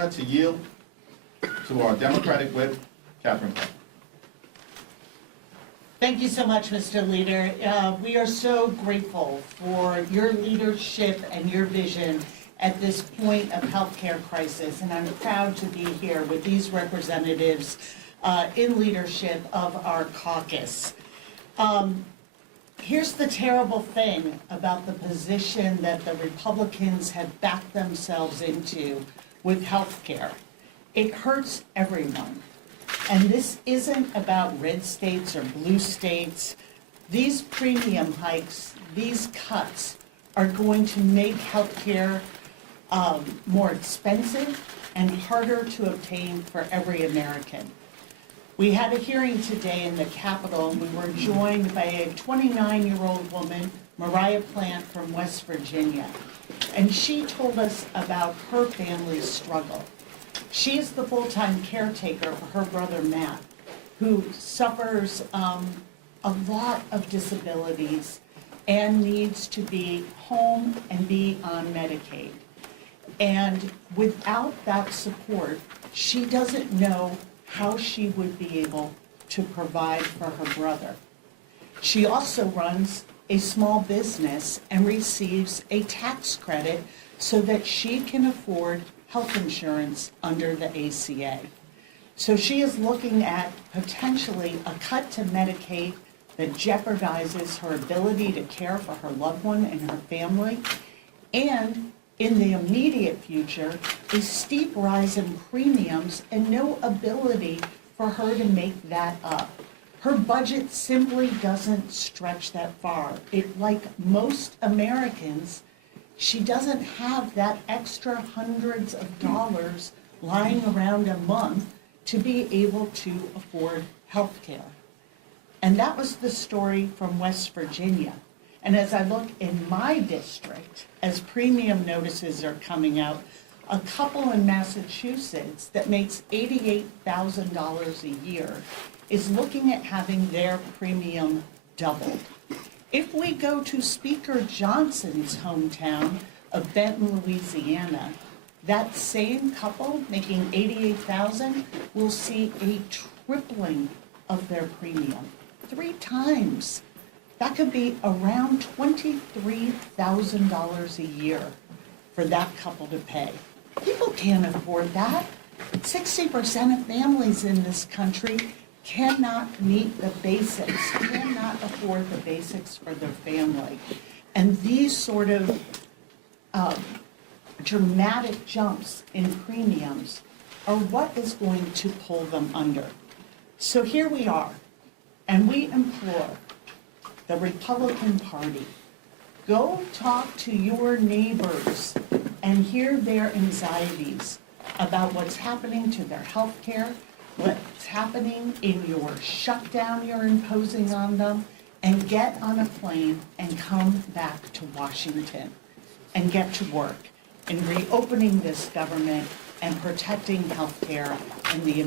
honor to yield to our Democratic Whip, Catherine. Thank you so much, Mr. Leader. We are so grateful for your leadership and your vision at this point of healthcare crisis, and I'm proud to be here with these representatives in leadership of our caucus. Here's the terrible thing about the position that the Republicans have backed themselves into with healthcare. It hurts everyone. And this isn't about red states or blue states. These premium hikes, these cuts, are going to make healthcare more expensive and harder to obtain for every American. We had a hearing today in the Capitol, and we were joined by a 29-year-old woman, Mariah Plant from West Virginia. And she told us about her family's struggle. She is the full-time caretaker for her brother Matt, who suffers a lot of disabilities and needs to be home and be on Medicaid. And without that support, she doesn't know how she would be able to provide for her brother. She also runs a small business and receives a tax credit so that she can afford health insurance under the ACA. So she is looking at potentially a cut to Medicaid that jeopardizes her ability to care for her loved one and her family, and in the immediate future, a steep rise in premiums and no ability for her to make that up. Her budget simply doesn't stretch that far. Like most Americans, she doesn't have that extra hundreds of dollars lying around a month to be able to afford health care. And that was the story from West Virginia. And as I look in my district, as premium notices are coming out, a couple in Massachusetts that makes $88,000 a year is looking at having their premium doubled. If we go to Speaker Johnson's hometown of Benton, Louisiana, that same couple making $88,000 will see a tripling of their premium, 3 times. That could be around $23,000 a year for that couple to pay. People can't afford that. 60% of families in this country cannot meet the basics, cannot afford the basics for their family. And these sort of dramatic jumps in premiums are what is going to pull them under. So here we are, and we implore the Republican Party, go talk to your neighbors and hear their anxieties about what's happening to their health care, what's happening in your shutdown you're imposing on them, and get on a plane and come back to Washington and get to work in reopening this government and protecting health care and the